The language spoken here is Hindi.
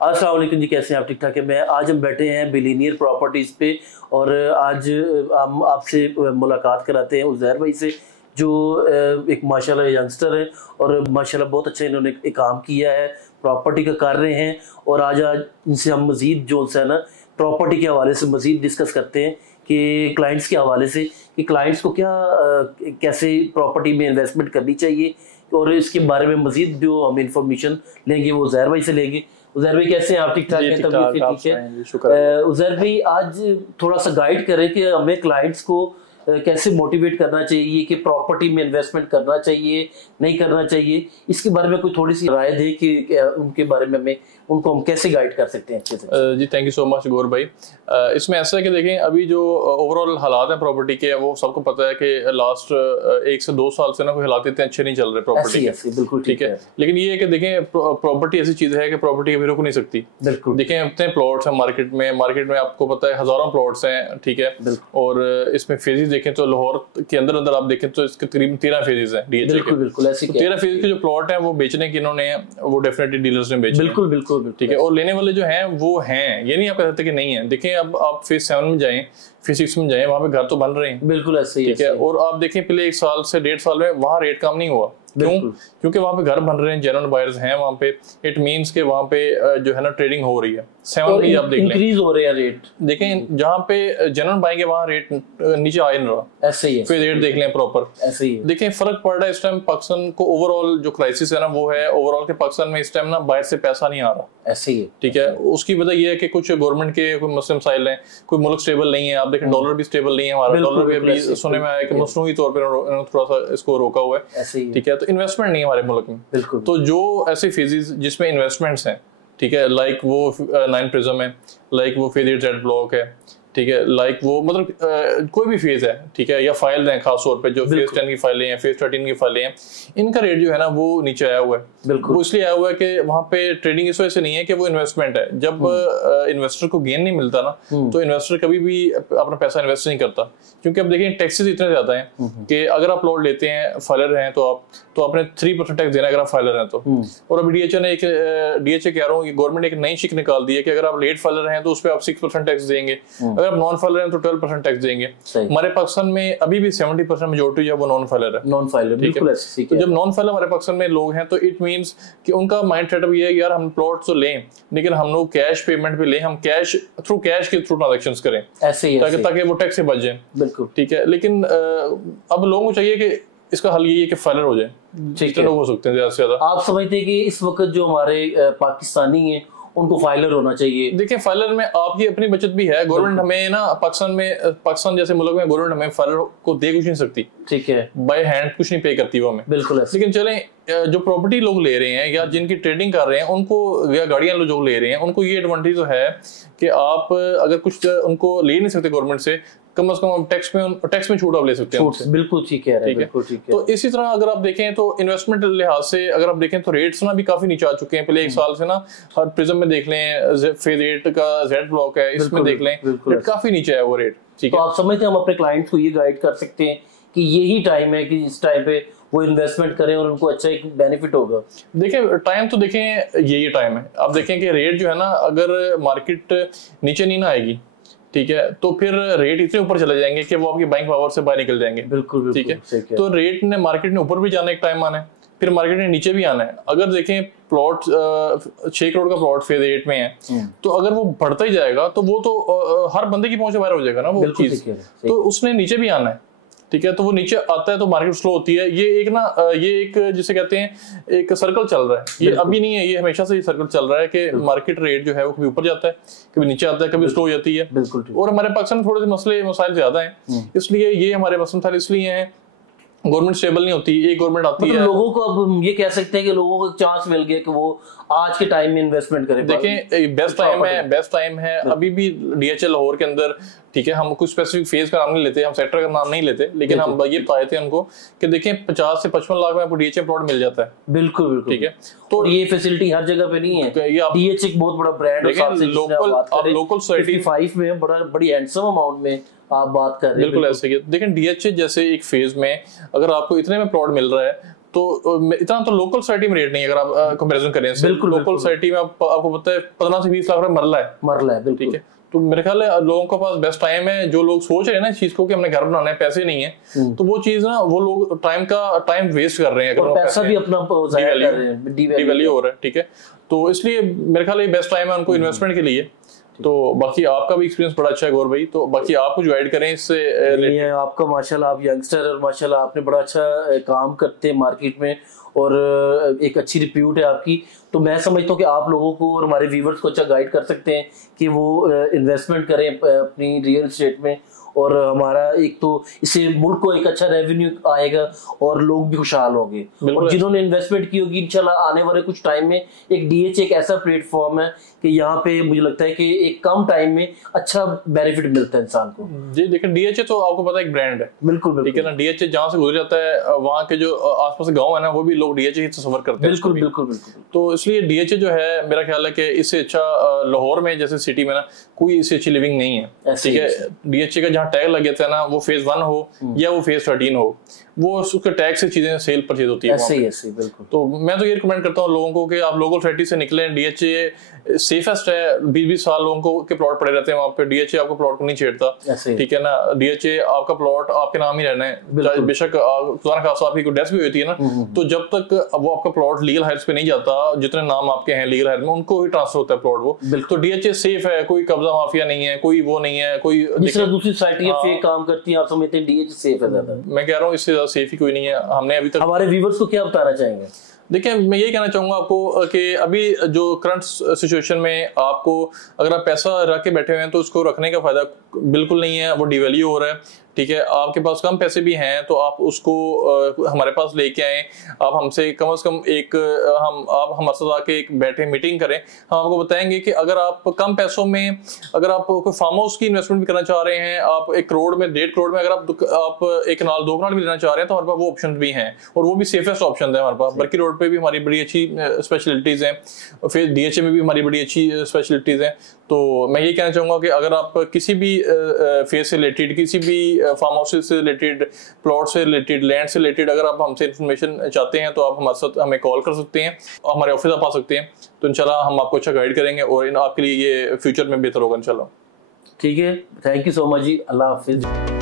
अस्सलाम वालेकुम जी, कैसे हैं आप? ठीक ठाक है। आज हम बैठे हैं बिलीनियर प्रॉपर्टीज़ पे और आज हम आपसे मुलाकात कराते हैं उज़ैर भाई से, जो एक माशाल्लाह यंगस्टर है और माशाल्लाह बहुत अच्छा इन्होंने एक काम किया है, प्रॉपर्टी का कर रहे हैं। और आज इनसे हम मज़ीद जो है ना प्रॉपर्टी के हवाले से मज़ीद डिस्कस करते हैं कि क्लाइंट्स के हवाले से कि क्लाइंट्स को क्या कैसे प्रॉपर्टी में इन्वेस्टमेंट करनी चाहिए, और इसके बारे में मज़ीद जो हम इंफॉर्मेशन लेंगे वो उज़ैर भाई से लेंगे। उज़ैर भाई कैसे हैं आप? ठीक ठाक हैं? तबीयत ठीक है? उज़ैर भाई आज थोड़ा सा गाइड करें कि हमें क्लाइंट्स को कैसे मोटिवेट करना चाहिए कि प्रॉपर्टी में इन्वेस्टमेंट करना चाहिए, नहीं करना चाहिए, इसके बारे में कोई थोड़ी सी राय दे कि उनके बारे में हमें उनको हम कैसे गाइड कर सकते हैं अच्छे से। जी थैंक यू सो मच गौर भाई। इसमें ऐसा है कि देखें, अभी जो ओवरऑल हालात हैं प्रॉपर्टी के, वो सबको पता है कि लास्ट 1 से 2 साल से ना कोई हालात इतने अच्छे नहीं चल रहे प्रॉपर्टी के। बिल्कुल ठीक है। लेकिन ये है कि देखें, प्रॉपर्टी ऐसी चीज है कि प्रॉपर्टी कभी रुक नहीं सकती। बिल्कुल देखें, इतने प्लॉट्स हैं मार्केट में आपको पता है हजारों प्लॉट्स हैं, ठीक है। और इसमें फेजेस देखें तो लाहौर के अंदर आप देखें तो इसके तकरीबन 13 फेजेस हैं डीएचए के। बिल्कुल ऐसे 13 फेजेस के जो प्लॉट हैं वो बेचने के इन्होंने वो डेफिनेटली डीलर्स ने बेचे। बिल्कुल ठीक है। और लेने वाले जो हैं वो हैं, ये नहीं आप कह सकते कि नहीं है। देखें, अब आप फेज 7 में जाएं, फेज 6 में जाएं, वहां पे घर तो बन रहे हैं। बिल्कुल ऐसे ही, ठीक है। और आप देखें पिछले 1 साल से 1.5 साल में वहां रेट कम नहीं हुआ। क्यों? क्योंकि वहां पे घर बन रहे हैं, जेन्युइन बायर्स हैं वहां पे। इट मींस के वहां पे जो है ना ट्रेडिंग हो रही है। 7 में आप देख लें इंक्रीज हो रहे हैं रेट। देखें, जहां पे जेन्युइन बाइंग है वहां रेट नीचे आ नहीं रहा। ऐसे ही है। फिर रेट देख लें प्रॉपर, ऐसे ही है। देखें फर्क पड़ रहा है इस टाइम पाकिस्तान को। ओवरऑल जो क्राइसिस है ना वो है ओवरऑल के पाकिस्तान में इस टाइम ना बाहर से पैसा नहीं आ रहा। ऐसे ही है। ठीक है। उसकी वजह यह है कि कुछ गवर्नमेंट के कोई मसले मसाइल हैं, कोई मुल्क स्टेबल नहीं है। आप देखें डॉलर भी स्टेबल नहीं है हमारा। डॉलर भी अभी सुनने में आया कि मसनूई तौर पर इन्होंने थोड़ा सा इसको रोका हुआ है। ठीक है। तो इन्वेस्टमेंट नहीं है हमारे मुल्क में। बिल्कुल। तो जो ऐसे फेजेस जिसमें इन्वेस्टमेंट्स हैं, ठीक है, लाइक वो 9 प्रिज्म है, लाइक वो फेज 8 जेड ब्लॉक है, ठीक है, लाइक वो मतलब कोई भी फेज है, ठीक है, या फाइल हैं खास तौर पे जो फेज 10 की फाइलें हैं, फेज 13 की फाइलें हैं, इनका रेट जो है ना वो नीचे आया हुआ है। बिल्कुल। वो इसलिए आया हुआ है कि वहां पे ट्रेडिंग इस वजह से नहीं है कि वो इन्वेस्टमेंट है। जब इन्वेस्टर को गेन नहीं मिलता ना तो इन्वेस्टर कभी भी अपना पैसा इन्वेस्ट नहीं करता। क्योंकि अब देखिए टैक्सेस इतने ज्यादा हैं कि अगर आप प्लॉट लेते हैं, फाइलर हैं, तो आपने 3% टैक्स देना अगर आप फाइलर हैं तो। और अभी डीएचए कह रहा हूँ, गवर्नमेंट एक नई शिक निकाल दी है कि अगर आप लेट फाइलर हैं तो उस पर आप 6% टैक्स देंगे, अगर आप नॉन फाइलर हैं तो 12% टैक्स देंगे। हमारे पाकिस्तान में अभी भी 70% मेजोरिटी जो है वो नॉन फाइलर है। नॉन फाइलर, बिल्कुल ऐसे। तो जब नॉन फाइलर हमारे पाकिस्तान में लोग हैं तो इट मींस कि उनका माइंड सेटअप ये है यार हम प्लॉट तो लें लेकिन हम लोग कैश पेमेंट पे लें, हम कैश के थ्रू ट्रांजैक्शंस करें, ऐसे ही ताकि वो टैक्स से बच जाए। बिल्कुल ठीक है। लेकिन अब लोगों को चाहिए कि इसका हल यही है कि फाइलर हो जाए। जितने लोग हो सकते हैं ज्यादा से ज्यादा। आप समझते हैं कि इस वक्त जो हमारे पाकिस्तानी हैं उनको फाइलर होना चाहिए? देखिए, फाइलर में आपकी अपनी बचत भी है। गवर्नमेंट हमें ना पाकिस्तान जैसे मुल्क में गवर्नमेंट हमें फाइलर को दे कुछ नहीं सकती। ठीक है। बाय हैंड कुछ नहीं पे करती वो हमें। बिल्कुल। लेकिन चलें, जो प्रॉपर्टी लोग ले रहे हैं या जिनकी ट्रेडिंग कर रहे हैं उनको, या गाड़ियां जो ले रहे हैं उनको ये एडवांटेज तो है कि आप अगर कुछ उनको ले नहीं सकते गवर्नमेंट से, कम से कम टैक्स में छूट आप ले सकते हैं। बिल्कुल ठीक है। बिल्कुल ठीक है। तो इसी तरह अगर आप देखें तो इन्वेस्टमेंट लिहाज से अगर आप देखें तो रेट्स ना भी काफी नीचे आ चुके हैं। पहले 1 साल से ना हर प्रिज्म में देख लें, फेज 8 का जेड ब्लॉक है, इसमें देख लें रेट काफी नीचे है वो रेट। ठीक है। तो आप समझते हैं हम अपने क्लाइंट्स को ये गाइड कर सकते हैं कि यही टाइम है कि इस टाइम पे वो इन्वेस्टमेंट करें और उनको अच्छा एक बेनिफिट होगा? देखिए, टाइम तो देखें यही टाइम है। आप देखें कि रेट जो है ना, अगर मार्केट नीचे नहीं ना आएगी, ठीक है, तो फिर रेट इतने ऊपर चले जाएंगे कि वो आपकी बाइंग पावर से बाहर निकल जाएंगे। बिल्कुल ठीक है। तो रेट ने मार्केट ने ऊपर भी जाना एक टाइम आना है, फिर मार्केट ने नीचे भी आना है। अगर देखें प्लॉट 6 करोड़ का प्लॉट फेज 8 में है, तो अगर वो बढ़ता ही जाएगा तो वो तो हर बंदे की पहुंच से बाहर हो जाएगा ना वो चीज। तो उसने नीचे भी आना है। ठीक है। तो वो नीचे आता है तो मार्केट स्लो होती है। ये एक जिसे कहते हैं एक सर्कल चल रहा है। ये अभी नहीं है, ये हमेशा से ही सर्कल चल रहा है कि मार्केट रेट जो है वो कभी ऊपर जाता है, कभी नीचे आता है, कभी स्लो हो जाती है। और हमारे पाकिस्तान में थोड़े से मसाइल ज्यादा हैं, इसलिए ये हमारे मसले इसलिए हैं गवर्नमेंट स्टेबल नहीं होती। एक गवर्नमेंट आती है, लोगों को अब हम ये कह सकते हैं कि लोगों को चांस मिल गया कि वो आज के टाइम में इन्वेस्टमेंट करें। देखें, बेस्ट टाइम है अभी भी डीएचए लाहौर के अंदर। ठीक है। हम कुछ स्पेसिफिक फेज का नाम नहीं लेते, हम सेक्टर का नाम नहीं लेते, लेकिन हम ये बताए थे उनको कि देखें 50 से 55 लाख में आपको डीएचए प्लॉट मिल जाता है। बिल्कुल। ठीक है। तो ये फैसिलिटी हर जगह पे नहीं है। डीएचए एक बहुत बड़ा ब्रांड है, लोकल सोसाइटी 55 में बड़ी हैंडसम अमाउंट में आप बात कर रहे हैं। बिल्कुल ऐसे ही। देखें, डीएचए जैसे एक फेज में अगर आपको इतने में प्लॉट मिल रहा है तो इतना तो लोकल सोसाइटी में रेट नहीं है अगर आप कंपैरिजन करें। बिल्कुल, लोकल सोसाइटी में आपको पता है 15 से 20 लाख रुपए मरला है। बिल्कुल। ठीक है, तो मेरे ख्याल है लोगों के पास बेस्ट टाइम है, जो लोग सोच रहे हैं ना इस चीज को कि हमने घर बनाना है, पैसे नहीं है, तो वो चीज ना वो लोग टाइम वेस्ट कर रहे हैं, और पैसा भी अपना डिवैल्यू हो रहा है। ठीक है, तो इसलिए मेरे ख्याल ये बेस्ट टाइम है उनको इन्वेस्टमेंट के लिए। तो बाकी आपका भी एक्सपीरियंस बड़ा अच्छा है गौर भाई, तो बाकी आप कुछ गाइड करें इससे। आपका माशाल्लाह, आप यंगस्टर और माशाल्लाह आपने बड़ा अच्छा काम करते हैं मार्केट में और एक अच्छी रिप्यूट है आपकी, तो मैं समझता हूँ कि आप लोगों को और हमारे व्यूवर्स को अच्छा गाइड कर सकते हैं कि वो इन्वेस्टमेंट करें अपनी रियल एस्टेट में, और हमारा एक तो इससे मुल्क को एक अच्छा रेवेन्यू आएगा और लोग भी खुशहाल होंगे। और जिन्होंने इन्वेस्टमेंट की होगी इंशाल्लाह आने वाले कुछ टाइम में एक डीएच एक ऐसा प्लेटफॉर्म है कि यहाँ पे मुझे लगता है कि एक कम टाइम में अच्छा बेनिफिट मिलता है इंसान को। जी देखिए, डीएचए तो आपको पता है एक ब्रांड है। बिल्कुल, ठीक है ना, डीएचए जहाँ से गुजर जाता है वहाँ के जो आसपास गाँव है ना वो भी लोग डीएचए ही सफर करते हैं। बिल्कुल बिल्कुल बिल्कुल। तो इसलिए डीएचए जो है मेरा ख्याल है कि इससे अच्छा लाहौर में जैसे सिटी में ना कोई इससे अच्छी लिविंग नहीं है। ठीक है, डीएचए का जहाँ टैग लग जाता है ना, वो फेज 1 हो या वो फेज 13 हो, वो उसके टैग से चीजें सेल परचेज होती है। ऐसे बिल्कुल। तो मैं तो ये रिकमेंड करता हूँ लोगों को कि आप लोकल सोसाइटी से निकलें। डीएचए सेफेस्ट है, 20-20 साल लोगों को के प्लॉट पड़े रहते हैं वहाँ पे, डीएचए आपको प्लॉट को नहीं छेड़ता। ठीक है ना, डीएचए आपका प्लॉट आपके नाम ही रहना है, बेशक खुदा खासा आपकी कोई डेथ भी होती है ना, तो जब तक वो आपका प्लॉट लीगल हायर्स पे नहीं जाता, जितने नाम आपके हैं लीगल हायर में उनको ही ट्रांसफर होता है प्लॉट वो। तो डीएचए सेफ है, कोई कब्जा माफिया नहीं है, कोई वो नहीं है, कोई दूसरी सोसाइटी फेक काम करती है, आप समझते हैं डीएचए सेफ है ज्यादा। मैं कह रहा हूँ इससे ज्यादा सेफ ही कोई नहीं है। हमने अभी तक हमारे व्यूवर्स को क्या बताना चाहेंगे? देखिए, मैं ये कहना चाहूंगा आपको कि अभी जो करंट सिचुएशन में आपको अगर आप पैसा रख के बैठे हुए हैं तो उसको रखने का फायदा बिल्कुल नहीं है, वो डिवैल्यू हो रहा है। ठीक है, आपके पास कम पैसे भी हैं तो आप उसको हमारे पास लेके आए, आप हमसे कम से कम आप हमारे साथ आके एक बैठे मीटिंग करें, हम आपको बताएंगे कि अगर आप कम पैसों में अगर आप कोई फार्म हाउस की इन्वेस्टमेंट भी करना चाह रहे हैं, आप 1 करोड़ में 1.5 करोड़ में अगर आप 1 कनाल 2 कनाल भी लेना चाह रहे हैं तो हमारे पास वो ऑप्शन भी हैं और वो भी सेफेस्ट ऑप्शन है हमारे पास। बरकी रोड पे भी हमारी बड़ी अच्छी स्पेशलिटीज हैं, फिर डीएचए में भी हमारी बड़ी अच्छी स्पेशलिटीज हैं। तो मैं ये कहना चाहूंगा कि अगर आप किसी भी फेज से रिलेटेड, किसी भी फार्म हाउस से रिलेटेड, प्लॉट से रिलेटेड, लैंड से रिलेटेड अगर आप हमसे इन्फॉर्मेशन चाहते हैं तो आप हमारे साथ हमें कॉल कर सकते हैं, हमारे ऑफिस आप आ सकते हैं, तो इंशाल्लाह हम आपको अच्छा गाइड करेंगे और आपके लिए ये फ्यूचर में बेहतर होगा इंशाल्लाह। ठीक है, थैंक यू सो मच जी, अल्लाह हाफिज।